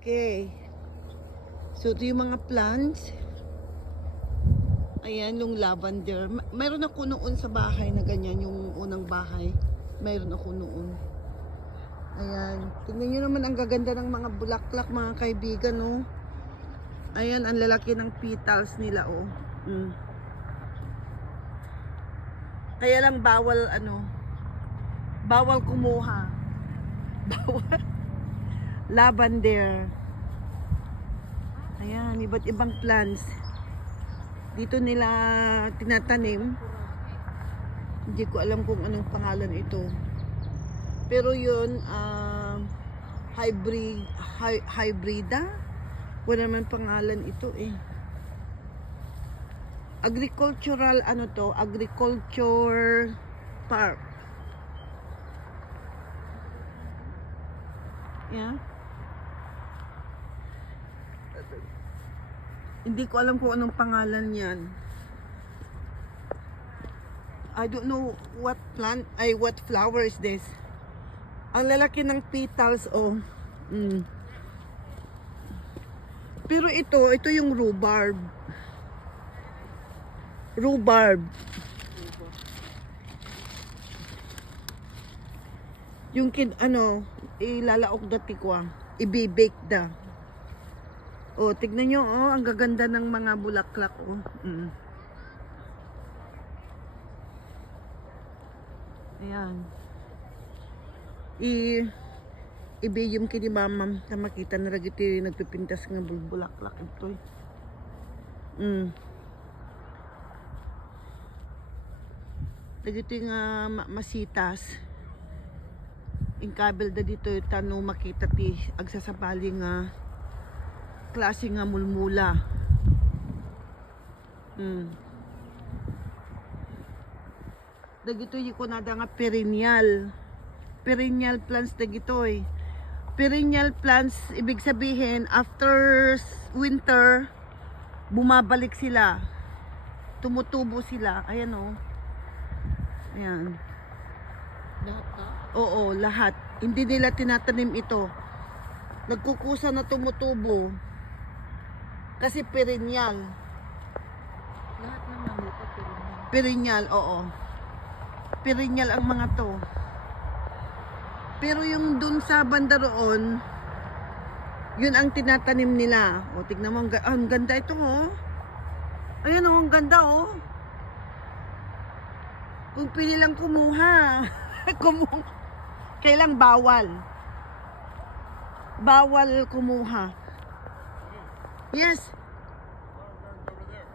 Okay. So, ito yung mga plants. Ayan, yung lavender. Mayroon ako noon sa bahay na ganyan, yung unang bahay. Mayroon ako noon. Ayan. Tingnan nyo naman ang gaganda ng mga bulaklak, mga kaibigan, oh. Ayan, ang lalaki ng petals nila, oh. Kaya lang bawal, bawal kumuha. Bawal. Lavender. Ayan, iba't ibang plants. Dito nila tinatanim. Hindi ko alam kung anong pangalan ito. Pero yun, hybrida? Wala naman pangalan ito eh. Agricultural, agriculture park. Yeah. Hindi ko alam kung anong pangalan yan. I don't know what flower is this. Ang lalaki ng petals, oh. Pero ito yung rhubarb. Rhubarb. Yung ilalaok da tikwa. Ibibake da. Oh, tignan nyo, oh, ang gaganda ng mga bulaklak, oh. Ayan. Ibiyom kini mama na makita na ragiti nagpipintas nga bulaklak ito. Dagiti nga masitas. Inkabel da dito tano makita ti agsasabali nga klase nga mulmula. Dagito yung kunada nga perennial plants dagitoy. Perennial plants ibig sabihin after winter bumabalik sila. Tumutubo sila. Ayan oh. Ayan. Lahat ka? Oo, lahat. Hindi nila tinatanim ito. Nagkukusa na tumutubo. Kasi perennial. Lahat naman dito Perennial, oo. Perennial ang mga to. Pero yung dun sa banda roon, yun ang tinatanim nila. O, tignan mo, ang ganda ito, oh. Ayan, oh, ang ganda, oh. Kung pili lang kumuha. Kailang bawal. Bawal kumuha. Yes.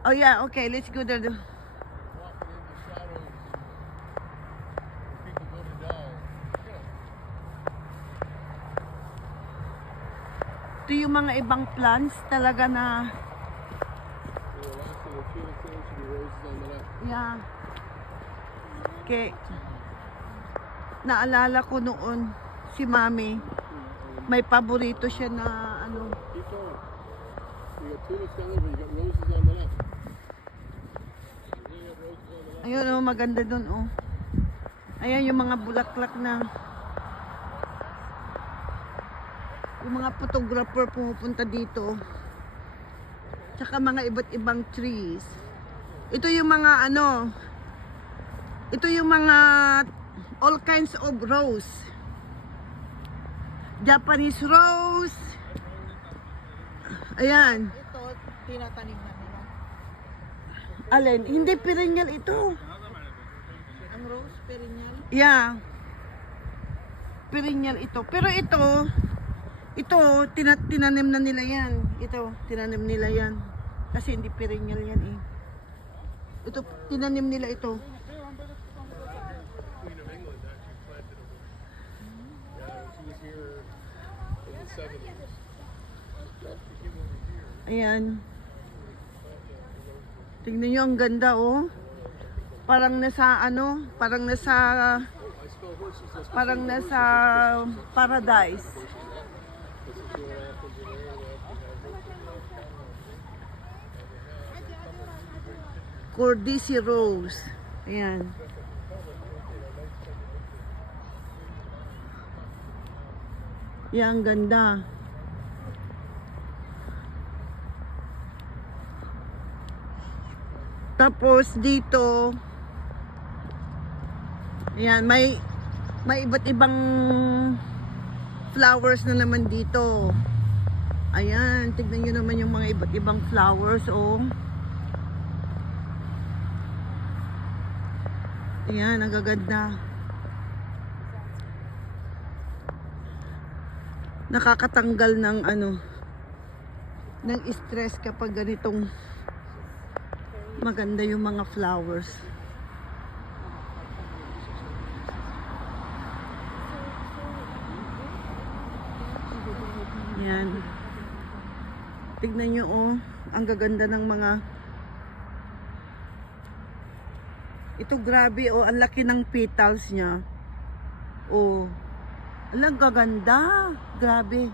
Oh yeah, okay, let's go there. Ito yung mga ibang plants talaga na yeah. Okay. Naalala ko noon si Mami. May paborito siya na Ayun oh, maganda doon oh. Ayan yung mga bulaklak na yung mga photographer pumupunta dito. Tsaka mga iba't ibang trees. Ito yung mga ito yung mga all kinds of rose. Japanese rose. Ayan. Ito, tinatanim na nila. Alin? Hindi perennial ito. Ang rose, perennial. Yeah. Perennial ito. Pero ito tinanim na nila yan. Ito, tinanim nila yan. Kasi hindi perennial yan eh. Ito, tinanim nila ito. Ayan. Tingnan nyo, ang ganda oh. Parang nasa paradise. Cordyceps rose. Ayan. Yan, ganda. Tapos dito, ayan, may iba't ibang flowers na naman dito. Ayan, tignan nyo naman yung mga iba't ibang flowers, oh. Ayan, ang gaganda. Nakakatanggal ng ng stress kapag ganitong maganda yung mga flowers. Yan. Tignan nyo, oh. Ang gaganda ng mga... Ito, grabe, oh. Ang laki ng petals niya. Oh. Ang gaganda. Grabe.